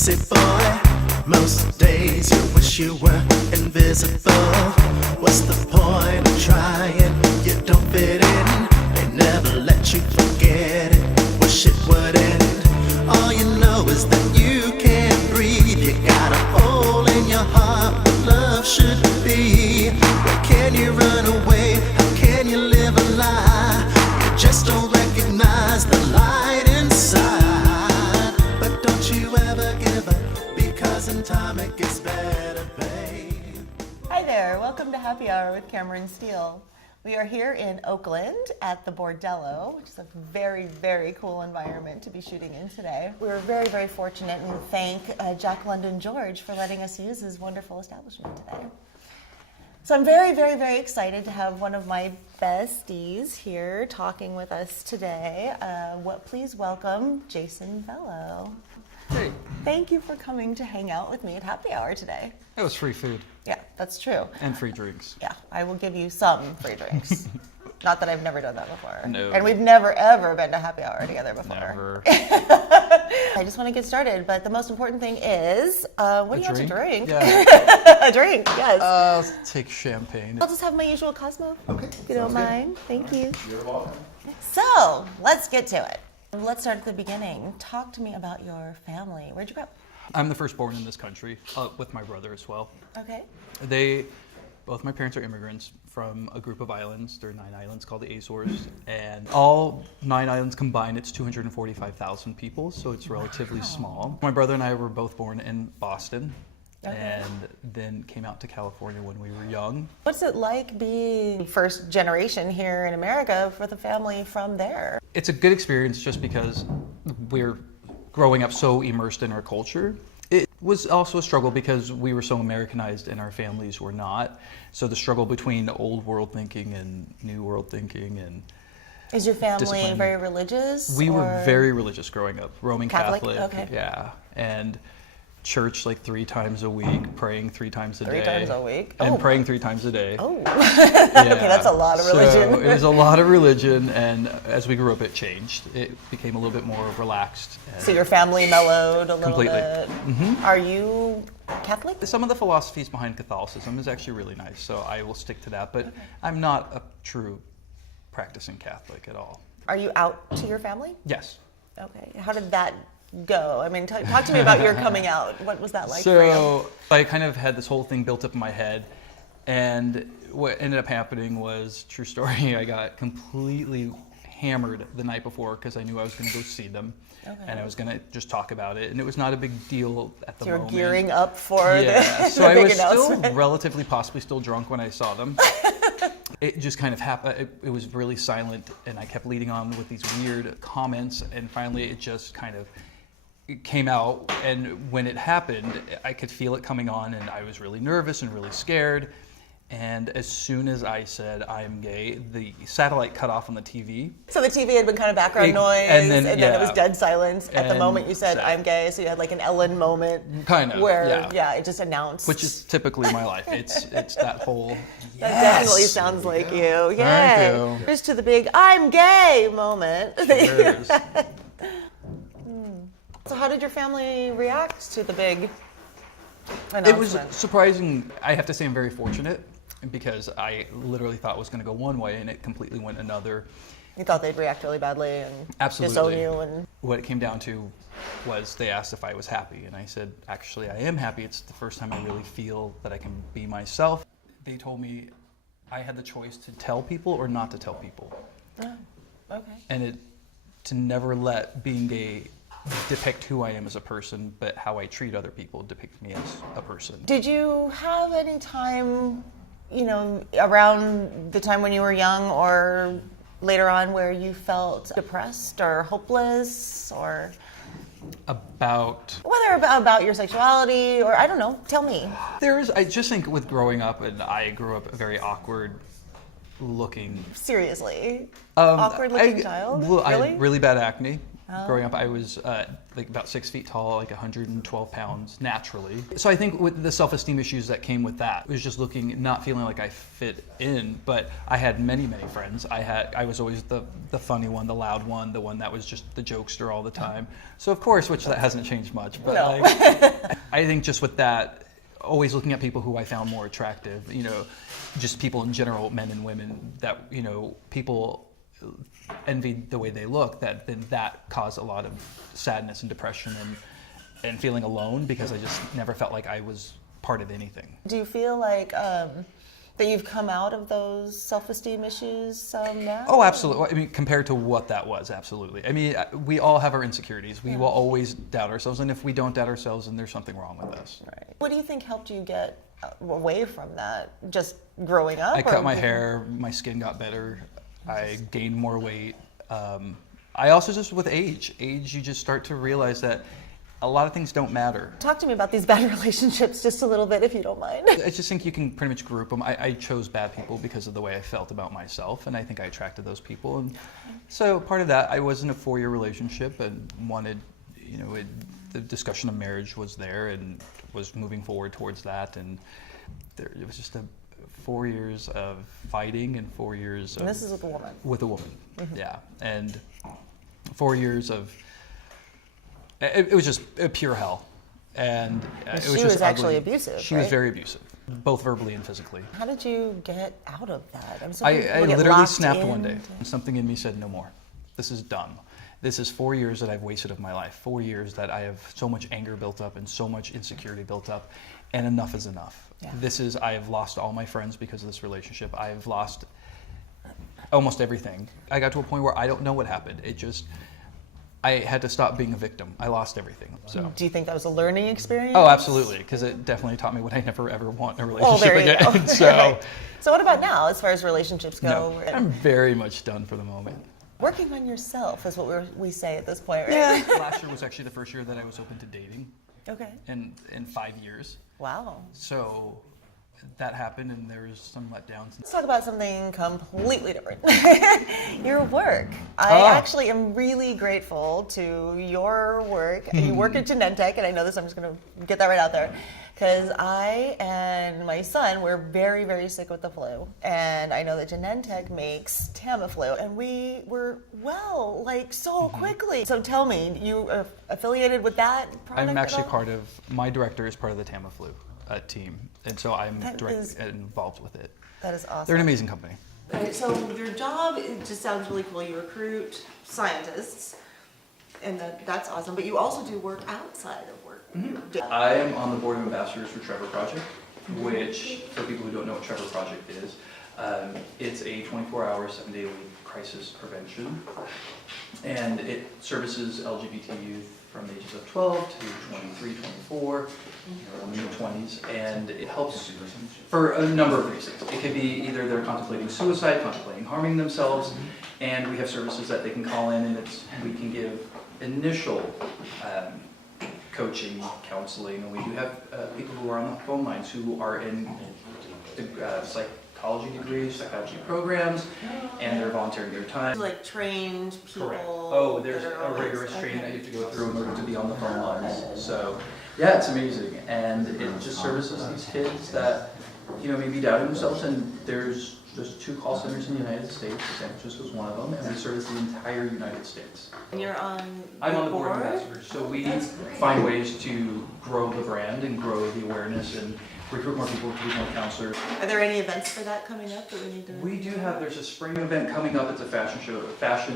pussy boy. Most days you wish you were invisible. What's the point of trying? You don't fit in. They never let you forget it. Wish it would end. All you know is that you can't breathe. You got a hole in your heart where love should be. Where can you run away? How can you live a lie? You just don't recognize the light inside. But don't you ever give up, because in time it gets better, babe. Hi there, welcome to Happy Hour with Cameron Stiehl. We are here in Oakland at the Bordello, which is a very, very cool environment to be shooting in today. We were very, very fortunate and thank Jack London George for letting us use his wonderful establishment today. So I'm very, very, very excited to have one of my besties here talking with us today. Please welcome Jason Belo. Hey. Thank you for coming to hang out with me at Happy Hour today. That was free food. Yeah, that's true. And free drinks. Yeah, I will give you some free drinks. Not that I've never done that before. No. And we've never, ever been to Happy Hour together before. Never. I just want to get started, but the most important thing is, what do you have to drink? Yeah. A drink, yes. I'll take champagne. I'll just have my usual Cosmo, Okay. if you don't mind. Thank you. You're welcome. So, let's get to it. Let's start at the beginning. Talk to me about your family. Where'd you grow up? I'm the firstborn in this country, with my brother as well. Okay. Both my parents are immigrants from a group of islands. There are 9 islands called the Azores, and all 9 islands combined, it's 245,000 people, so it's relatively small. My brother and I were both born in Boston, and then came out to California when we were young. What's it like being first generation here in America with a family from there? It's a good experience just because we're growing up so immersed in our culture. It was also a struggle because we were so Americanized and our families were not. So the struggle between old world thinking and new world thinking and Is your family discipline. very religious? We or were very religious growing up, Roman Catholic? Catholic. Okay. Yeah, and church like 3 times a week, praying 3 times a day. 3 times a week? And Oh. praying 3 times a day. Oh, Yeah. okay, that's a lot of religion. So it was a lot of religion, and as we grew up, it changed. It became a little bit more relaxed. And So your family mellowed a little Completely. bit. Mhm. Are you Catholic? Some of the philosophies behind Catholicism is actually really nice, so I will stick to that. But I'm not a true practicing Catholic at all. Are you out to your family? Yes. Okay. How did that go? I mean, talk to me about your coming out. What was that like for you? So I kind of had this whole thing built up in my head, and what ended up happening was, true story, I got completely hammered the night before because I knew I was going to go see them, and I was going to just talk about it, and it was not a big deal at the You're moment. gearing up for Yeah, the, so the I big was still announcement. relatively, possibly still drunk when I saw them. It just kind of happened. It was really silent, and I kept leading on with these weird comments, and finally it just kind of came out. And when it happened, I could feel it coming on, and I was really nervous and really scared. And as soon as I said I'm gay, the satellite cut off on the TV. So the TV had been kind of background noise, and then, it was dead silence at the And moment you said so- I'm gay. So you had like an Ellen moment, Kind of, where yeah. it just announced. Which is typically my life. It's that whole. That definitely sounds like you. Yay! Thank you. Here's to the big "I'm gay" moment. Cheers. So how did your family react to the big announcement? It was surprising. I have to say I'm very fortunate because I literally thought it was going to go one way and it completely went another. You thought they'd react really badly and Absolutely. disown you, and What it came down to was they asked if I was happy, and I said, actually, I am happy. It's the first time I really feel that I can be myself. They told me I had the choice to tell people or not to tell people, okay. and to never let being gay depict who I am as a person, but how I treat other people depict me as a person. Did you have any time, around the time when you were young or later on where you felt depressed or hopeless, or whether about your sexuality or I don't know, tell me. I just think with growing up, and I grew up a very awkward looking. Seriously? Awkward looking child? Well, I Really? had really bad acne. Growing up, I was like about 6 feet tall, like 112 pounds naturally. So I think with the self-esteem issues that came with that, it was just not feeling like I fit in. But I had many friends. I was always the funny one, the loud one, the one that was just the jokester all the time. So of course, which that hasn't changed much. But No. like, I think just with that, always looking at people who I found more attractive, just people in general, men and women, that, people envied the way they look, that caused a lot of sadness and depression and feeling alone, because I just never felt like I was part of anything. Do you feel like that you've come out of those self-esteem issues now? Oh, absolutely. I mean, compared to what that was, absolutely. I mean, we all have our insecurities. We will always doubt ourselves, and if we don't doubt ourselves, then there's something wrong with us. Right. What do you think helped you get away from that? Just growing up? I cut my hair, my skin got better, I gained more weight. I also just, with age, you just start to realize that a lot of things don't matter. Talk to me about these bad relationships just a little bit, if you don't mind. I just think you can pretty much group them. I chose bad people because of the way I felt about myself, and I think I attracted those people. And so part of that, I was in a 4-year relationship and wanted, the discussion of marriage was there and was moving forward towards that. And it was just 4 years of fighting and 4 years of... And this is with a woman? With a woman, yeah. And 4 years of... It was just pure hell. And it was she just was actually ugly. abusive, She right? was very abusive, both verbally and physically. How did you get out of that? I literally snapped one day. Something in me said, no more. This is done. This is 4 years that I've wasted of my life. 4 years that I have so much anger built up and so much insecurity built up, and enough is enough. Yeah. I have lost all my friends because of this relationship. I've lost almost everything. I got to a point where I don't know what happened. I had to stop being a victim. I lost everything. So. Do you think that was a learning experience? Oh, absolutely, because it definitely taught me what I never ever want in a relationship there you again. go. So, So what about now, as far as relationships go? no, I'm very much done for the moment. Working on yourself is what we say at this point, right? Yeah. Last year was actually the first year that I was open to dating. Okay. In 5 years. Wow. So that happened, and there was some letdowns. Let's talk about something completely different. Your work. I actually am really grateful to your work. You work at Genentech, and I know this, I'm just going to get that right out there. Because I and my son were very, very sick with the flu. And I know that Genentech makes Tamiflu. And we were well, like so quickly. So tell me, you are affiliated with that product I'm actually at all? my director is part of the Tamiflu team. And so I'm involved with it. That is awesome. They're an amazing company. Right, so your job, it just sounds really cool. You recruit scientists, and that's awesome. But you also do work outside of work. I am on the board of ambassadors for Trevor Project, which, for people who don't know what Trevor Project is, it's a 24-hour, 7-day-a-week crisis prevention, and it services LGBT youth from the ages of 12 to 23, 24, mid-20s, and it helps for a number of reasons. It could be either they're contemplating suicide, contemplating harming themselves, and we have services that they can call in, and we can give initial coaching, counseling, and we do have people who are on the phone lines who are in psychology degrees, psychology programs, and they're volunteering their time. Like trained people. Correct. Oh, there's a rigorous training that you have to go through in order to be on the phone lines. So, yeah, it's amazing, and it just services these kids that may be doubting themselves. And there's just 2 call centers in the United States. San Francisco is one of them, and we service the entire United States. And you're on I'm on the board of ambassadors, so we find ways to grow the brand and grow the awareness and recruit more people to be more counselors. Are there any events for that coming up that we need to? We do have, there's a spring event coming up. It's a fashion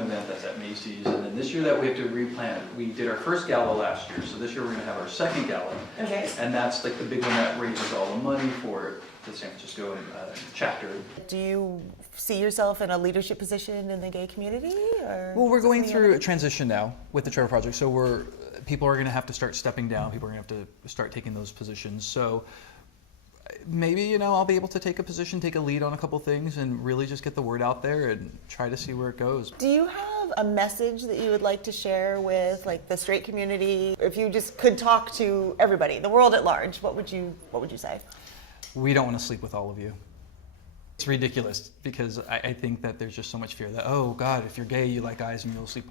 event that's at Macy's. And then this year that we have to replan. We did our first gala last year, so this year we're going to have our second gala. Okay. And that's like the big one that raises all the money for the San Francisco chapter. Do you see yourself in a leadership position in the gay community? Or Well, we're going through a transition now with the Trevor Project. So people are going to have to start stepping down. People are going to have to start taking those positions. So maybe, I'll be able to take a position, take a lead on a couple things, and really just get the word out there and try to see where it goes. Do you have a message that you would like to share with the straight community? If you just could talk to everybody, the world at large, what would you say? We don't want to sleep with all of you. It's ridiculous because I think that there's just so much fear that, oh God, if you're gay, you like guys and you'll sleep.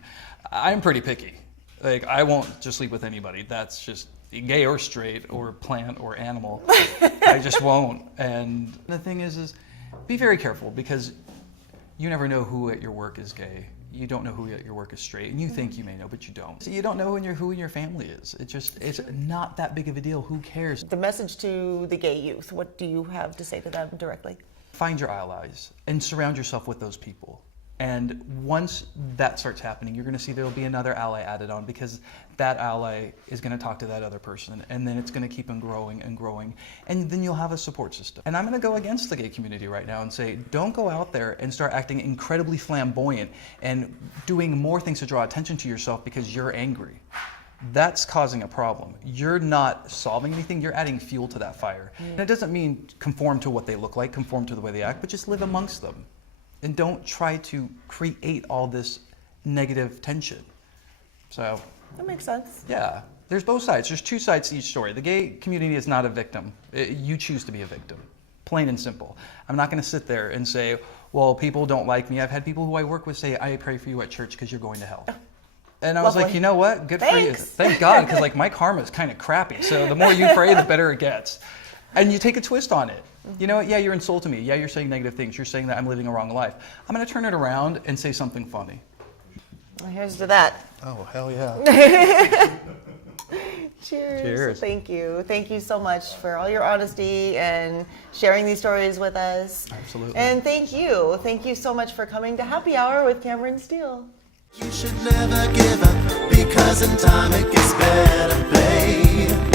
I'm pretty picky. Like, I won't just sleep with anybody. That's just gay or straight or plant or animal. I just won't. And the thing is be very careful because you never know who at your work is gay. You don't know who at your work is straight, and you think you may know, but you don't. So you don't know who in your family is. It's not that big of a deal. Who cares? The message to the gay youth, what do you have to say to them directly? Find your allies and surround yourself with those people. And once that starts happening, you're going to see there will be another ally added on because that ally is going to talk to that other person, and then it's going to keep on growing and growing, and then you'll have a support system. And I'm going to go against the gay community right now and say, don't go out there and start acting incredibly flamboyant and doing more things to draw attention to yourself because you're angry. That's causing a problem. You're not solving anything, you're adding fuel to that fire. And it doesn't mean conform to what they look like, conform to the way they act, but just live amongst them. And don't try to create all this negative tension. So That makes sense. yeah, there's both sides. There's two sides to each story. The gay community is not a victim. You choose to be a victim, plain and simple. I'm not going to sit there and say, well, people don't like me. I've had people who I work with say, I pray for you at church because you're going to hell. And I was Lovely. like, you know what? Good for you. Thanks. Thank God, because like my karma is kind of crappy. So the more you pray, the better it gets. And you take a twist on it. You know what? Yeah, you're insulting me. Yeah, you're saying negative things. You're saying that I'm living a wrong life. I'm going to turn it around and say something funny. Well, here's to that. Oh, hell yeah. Cheers. Cheers. Thank you. Thank you so much for all your honesty and sharing these stories with us. Absolutely. And thank you. Thank you so much for coming to Happy Hour with Cameron Stiehl. You should never give up because in time it gets better, babe.